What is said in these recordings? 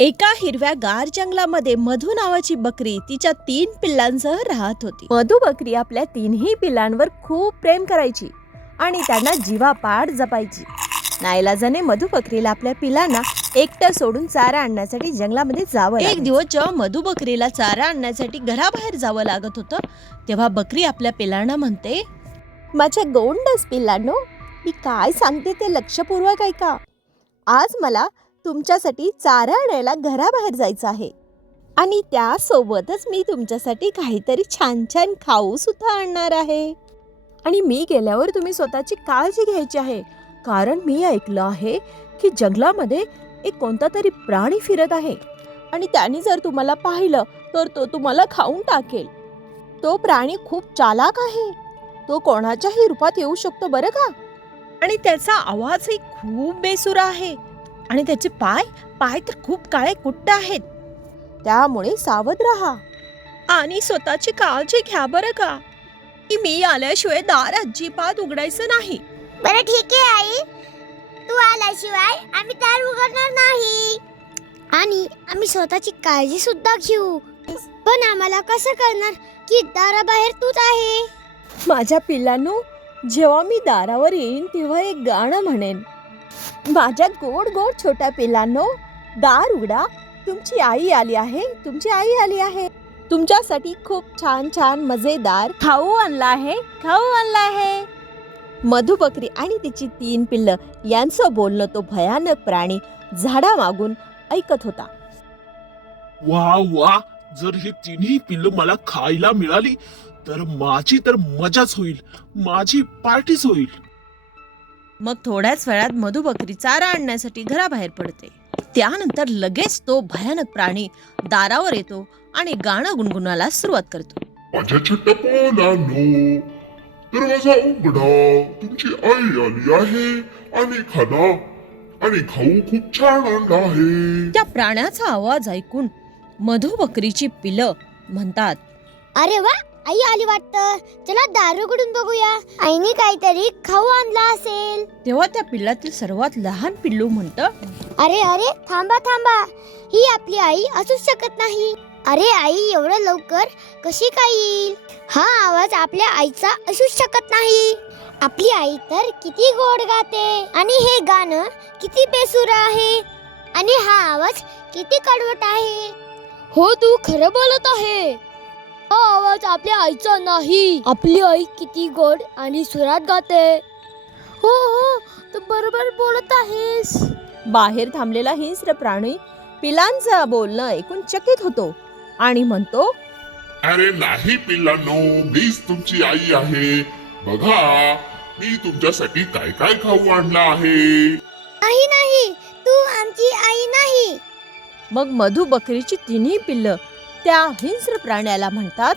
एका हिरव्या गार जंगलामध्ये मधु नावाची बकरी तिच्या तीन पिल्लांसह राहत होती. मधु बकरी आपल्या तीनही पिल्लांवर खूप प्रेम करायची आणि त्यांना जीवापाड जपायची. नाईलाजाने मधु बकरीला आपल्या पिल्लांना एकटं सोडून चारा आणण्यासाठी जंगलामध्ये जावं एक दिवस जेव्हा मधु बकरीला चारा आणण्यासाठी घराबाहेर जावं लागत होतं तेव्हा बकरी आपल्या पिल्लांना म्हणते माझ्या गोंडस पिल्लांनो मी काय सांगते ते लक्षपूर्वक ऐका. आज मला तुमच्यासाठी चारा आणायला घराबाहेर जायचं आहे. आणि त्यासोबतच मी तुमच्यासाठी काहीतरी छान छान खाऊ सुद्धा आणणार आहे. आणि मी गेल्यावर तुम्ही स्वतःची काळजी घ्यायची आहे. कारण मी ऐकलं आहे की जंगलामध्ये एक कोणता तरी प्राणी फिरत आहे. आणि त्याने जर तुम्हाला पाहिलं तर तो तुम्हाला खाऊन टाकेल. तो प्राणी खूप चालाक आहे. तो कोणाच्याही रूपात येऊ शकतो बरं का? आणि त्याचा आवाजही खूप बेसुरा आहे. आणि त्याचे पाय पाय तर खूप काळे कुट्ट आहेत. त्यामुळे सावध राहा. आणि स्वतःची काळजी घ्या बरं का. की मी आल्याशिवाय दार अजिबात उघडायचं नाही. बरं ठीक आहे आई. तू आल्याशिवाय आम्ही दार उघडणार नाही. आणि आम्ही स्वतःची काळजी सुद्धा घेऊ. पण आम्हाला कसं कळणार की दाराबाहेर तूच आहे? माझ्या पिल्लांनो जेव्हा मी दारावर येईन तेव्हा एक गाणं म्हणेन. माझ्या गोड गोड छोट्या पिल्लांनो दार उघडा. तुमची आई आली आहे. तुमची आई आली आहे. तुमच्यासाठी खूप छान छान मजेदार खाऊ आणला आहे. खाऊ आणला आहे. मधुबकरी आणि तिची तीन पिल्लं यांचं बोलणं तो भयानक प्राणी झाडामागून ऐकत होता. वा वा जर ही तिन्ही पिल्लं मला खायला मिळाली तर माझी तर मजाच होईल. माझी पार्टीच होईल. मग थोड्याच वेळात मधुबकरी चारा आणण्यासाठी घराबाहेर पडते. त्यानंतर लगेच तो भयानक प्राणी दारावर येतो आणि गाणं गुणगुणाला सुरुवात करतो. माझ्या छोट्या पोरांनो दरवाजा उघडा तुमची आई आली आहे आणि खाना आणि खाऊ खूप छान आणला आहे. त्या प्राण्याचा आवाज ऐकून मधुबकरीची पिलं म्हणतात अरे वा आई आली वाटतं. चला दार उघडून बघूया. आईने काहीतरी खाऊ आणला असेल. तेव्हा त्या पिल्लातील सर्वात लहान पिल्लू म्हणतं अरे अरे थांबा थांबा. ही आपली आई असूच शकत नाही. अरे आई एवढं लवकर कशी काय येईल? हा आवाज आपल्या आईचा असूच शकत नाही. आपली आई तर किती गोड गाते. आणि हे गाणं किती बेसूर आहे. आणि हा आवाज किती कडवट आहे. हो तू खरं बोलत आहे. हा आवाज आपल्या आईचा नाही. आपली आई किती गोड आणि सुरात गाते. हो हो तू बरोबर बोलत आहेस. बाहेर थांबलेला हिंस्र प्राणी पिलांचं बोलणं ऐकून चकित होतो आणि म्हणतो अरे नाही पिल्लांनो मीच तुमची आई आहे. बघा मी तुमच्यासाठी काय काय खाऊ आणला आहे? नाही नाही तू आमची आई नाही. मग मधु बकरीची तिन्ही पिल्लं त्या हिंस्र प्राण्याला म्हणतात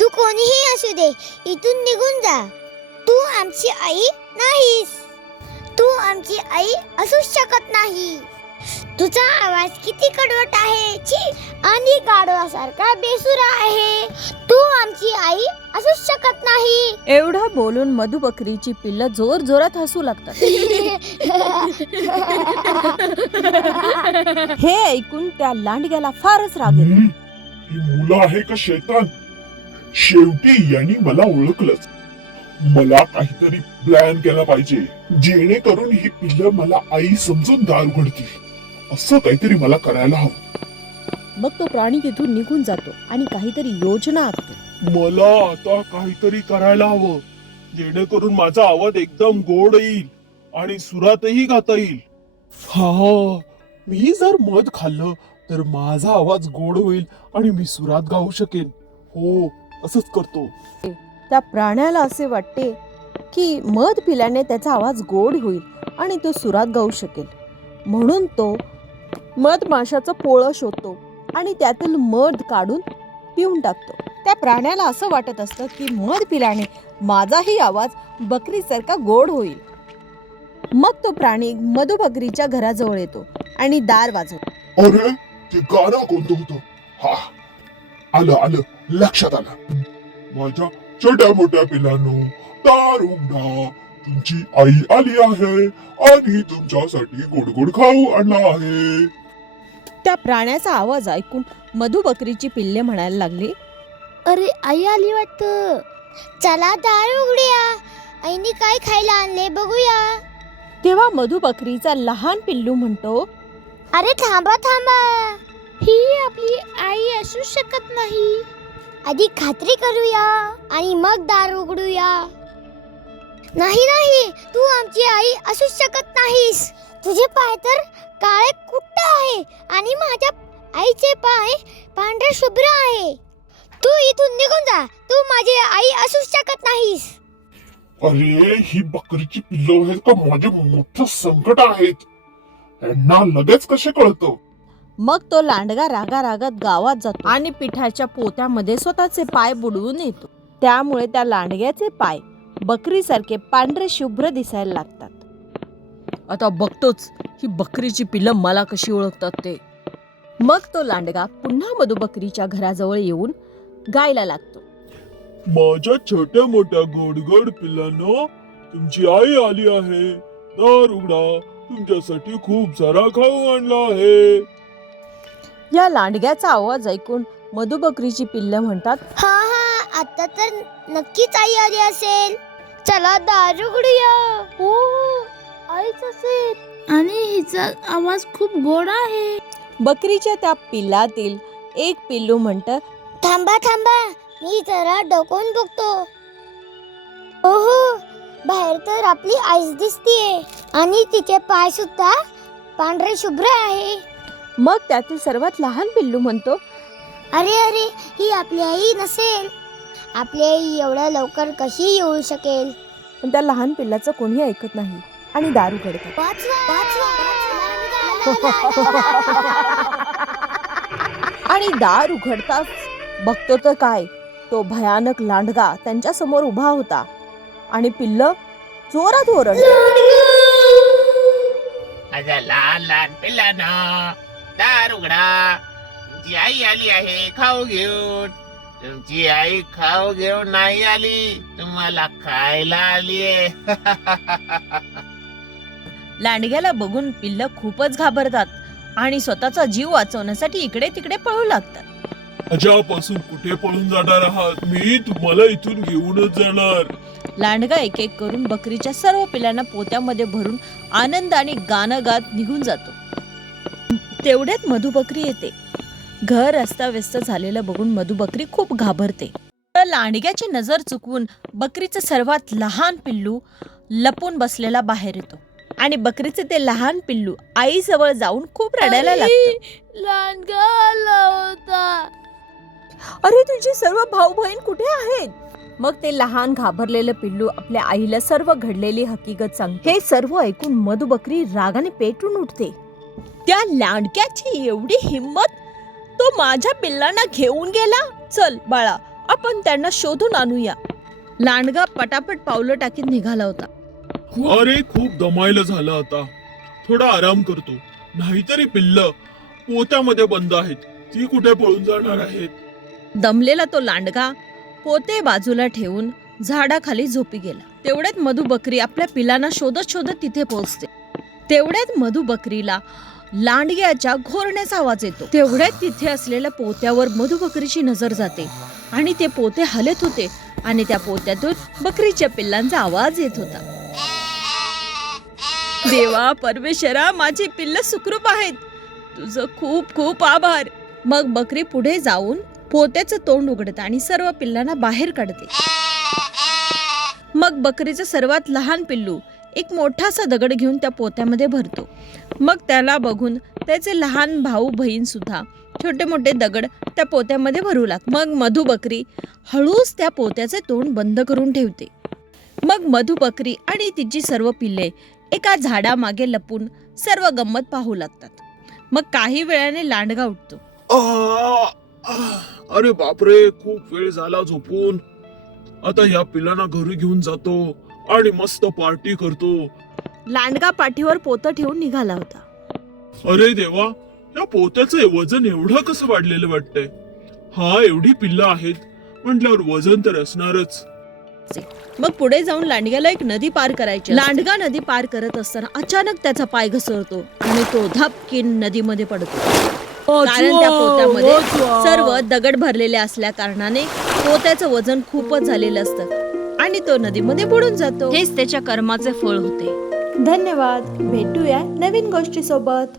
तू कोणीही असू दे इथून निघून जा. तू आमची आई नाहीस. तू आमची आई असूच शकत नाही. तुझा आवाज किती कडवट आहे छी आणि गाढवासारखा बेसुरा आहे. तू आमची आई असूच शकत नाही. एवढं बोलून मधु बकरीची पिल्लं जोर जोरात हसू लागतात. हे ऐकून त्या लांडग्याला फारच राग येतो. ही मुलं आहे का शैतान? शेवटी यांनी मला ओळखलंच. मला काहीतरी प्लॅन केला पाहिजे जेणेकरून ही पिल्लं मला आई समजून दार उघडतील. असं काहीतरी मला करायला हवं. मग तो प्राणी तिथून निघून जातो आणि काहीतरी योजना आखतो. मला आता काहीतरी करायला हवं जेणेकरून माझा आवाज एकदम गोड येईल आणि सुरातही गाता येईल. हा मी जर मध खाल्लं तर माझा आवाज गोड होईल आणि मी सुरात गाऊ शकेन. हो असंच करतो. त्या प्राण्याला असे वाटते की मध पिल्याने त्याचा आवाज गोड होईल आणि तो सुरात गाऊ शकेल. म्हणून तो मध माशाचं पोळं शोधतो आणि त्यातील मध काढून पिऊन टाकतो. त्या प्राण्याला असं वाटत असतं की मध पिल्याने माझाही आवाज बकरीसारखा गोड होईल. मग तो प्राणी मधुबकरीच्या घराजवळ येतो आणि दार वाजवतो. अरे ते गाणं कोणतं होतं? हा आलं आलं लक्षात आलं. माझ्या छोट्या मोठ्या पिलांनो दार उघडा. तुमची आई आली आहे आणि तुमच्यासाठी गोड गोड खाऊ आणला आहे. त्या प्राण्याचा आवाज ऐकून मधु बकरीची पिल्ले म्हणायला लागली. अरे आई आली वाटतं. चला दार उघडूया. आईने काय खायला आणले बघूया. तेव्हा मधु बकरीचा लहान पिल्लू म्हणतो अरे थांबा थांबा. ही आपली आई असू शकत नाही. आधी खात्री करूया आणि मग दार उघडूया. नाही नाही तू आमची आई असू शकत नाहीस. तुझे पाय तर काळे कुट्ट आहे आणि माझ्या आईचे पाय पांढरे शुभ्र आहे. तू इथून निघून जा. तू माझी आई असू शकत नाहीस. अरे ही बकरीची पिल्लं आहेत का? माझे मोठं संकट आहेत. यांना लगेच कसे कळतं? मग तो लांडगा रागा रागात गावात जातो. आणि पिठाच्या पोत्यामध्ये स्वतःचे पाय बुडवून येतो. त्यामुळे त्या लांडग्याचे पाय बकरीसारखे पांढरे शुभ्र दिसायला लागतात. आता बघतोच ही बकरीची पिल्लं मला कशी ओळखतात ते. मग तो लांडगा पुन्हा मधुबकरीच्या घराजवळ येऊन गायला लागतो. माझ्या छोट्या मोठ्या गोडगोड पिल्लांनो तुमची आई आली आहे. दार उघडा. तुमच्यासाठी खूप सारा खाऊ आणला आहे. या लांडग्याचा आवाज ऐकून मधुबकरीची पिल्लं म्हणतात हा हा आता तर नक्कीच आई आली असेल. चला दार उघडूया हो आईच असेल. आणि हिचा आवाज खूप गोड आहे. बकरीच्या त्या पिल्लातील एक पिल्लू म्हणतं थांबा थांबा मी जरा डोकून बघतो. ओहो बाहेर तर आपली आईच दिसतीये. आणि तिचे पाय सुद्धा पांढरे शुभ्र आहे. मग त्यातील सर्वात लहान पिल्लू म्हणतो? अरे अरे ही आपली आई नसेल. आपली आई एवढ्या लवकर कशी येऊ शकेल? पण त्या लहान पिल्लाचं कोणी ऐकत नाही आणि दारू घडतात आणि दार उघडताच बघतो तर काय? तो भयानक लांडगा त्यांच्यासमोर उभा होता. आणि पिल्ल जोरात ओरड माझ्या लहान लहान पिल्लांना दार उघडा. तुमची आई आली आहे खाऊ घेऊन. तुमची आई खाऊ घेऊन नाही आली तुम्हाला खायला आली लांडग्याला बघून पिल्ल खूपच घाबरतात आणि स्वतःचा जीव वाचवण्यासाठी इकडे तिकडे पळू लागतात. माझ्यापासून कुठे पळून जाणार आहात? मी तुम्हाला इथून घेऊनच जाणार. लांडगा एक एक करून बकरीच्या सर्व पिल्लांना पोत्यामध्ये भरून आनंदाने गाणं गात निघून जातो. तेवढ्यात मधुबकरी येते. घर अस्ताव्यस्त झालेलं बघून मधुबकरी खूप घाबरते. तर लांडग्याची नजर चुकवून बकरीचं सर्वात लहान पिल्लू लपून बसलेला बाहेर येतो. आणि बकरीचे ते लहान पिल्लू आईजवळ जाऊन खूप रडायला लागतं. लांडगा आला होता. अरे तुझे सर्व भाऊ बहीण कुठे आहेत? मग ते लहान घाबरलेलं पिल्लू आपल्या आईला सर्व घडलेली हकीकत सांगते. हे सर्व ऐकून मधुबकरी रागाने पेटून उठते. त्या लांडक्याची एवढी हिंमत? तो माझ्या पिल्लांना घेऊन गेला? चल बाळा आपण त्यांना शोधून आणूया. लांडगा पटापट पावलं टाकीत निघाला होता. अरे खूप दमायला झालं आता. थोडा आराम करतो. नाहीतरी पिल्ल पोत्यामध्ये बंद आहेत. ती कुठे पळून जाणार आहेत? दमलेला तो लांडगा पोते बाजूला ठेवून झाडाखाली झोपी गेला. तेवढ्यात मधु बकरी आपल्या पिलांना शोधत शोधत तिथे पोहोचते. तेवढ्यात मधु बकरीला लांडग्याच्या घोरण्याचा आवाज येतो. तेवढ्यात तिथे असलेल्या पोत्यावर मधु बकरीची नजर जाते आणि ते पोते हलत होते आणि त्या पोत्यातून बकरीच्या पिल्लांचा आवाज येत होता. देवा परमेश्वरा माझी पिल्ल सुखरूप आहेत. तुझं खूप खूप आभार. मग बकरी पुढे जाऊन पोत्याचं तोंड उघडते आणि सर्व पिल्लांना बाहेर काढते. मग बकरीचं सर्वात लहान पिल्लू एक मोठासा दगड घेऊन त्या पोत्यामध्ये भरतो. मग त्याला बघून त्याचे लहान भाऊ बहीण सुद्धा छोटे मोठे दगड त्या पोत्यामध्ये भरू लाग मग मधु बकरी हळूच त्या पोत्याचे तोंड बंद करून ठेवते. मग मधु बकरी आणि तिची सर्व पिल्ले एका झाडामागे लपून सर्व गंमत पाहू लागतात. मग काही वेळाने लांडगा उठतो. अरे बापरे खूप वेळ झाला झोपून. आता या पिलांना घरी घेऊन जातो आणि मस्त पार्टी करतो. लांडगा पाठीवर पोतं ठेवून निघाला होता. अरे देवा या पोत्याचं वजन एवढं कसं वाढलेलं वाटतंय? हा एवढी पिल्लं आहेत. म्हटल्यावर वजन तर असणारच. मग पुढे जाऊन लांडग्याला एक नदी पार करायची लांडगा नदी पार करत असताना अचानक त्याचा पाय घसरतो आणि तो धपकीन नदीमध्ये पडतो. कारण त्या पोत्यामध्ये सर्व दगड भरलेले असल्या कारणाने पोत्याचं वजन खूपच झालेलं असतं आणि तो नदीमध्ये बुडून जातो. हेच त्याच्या कर्माचे फळ होते. धन्यवाद. भेटूया नवीन गोष्टी सोबत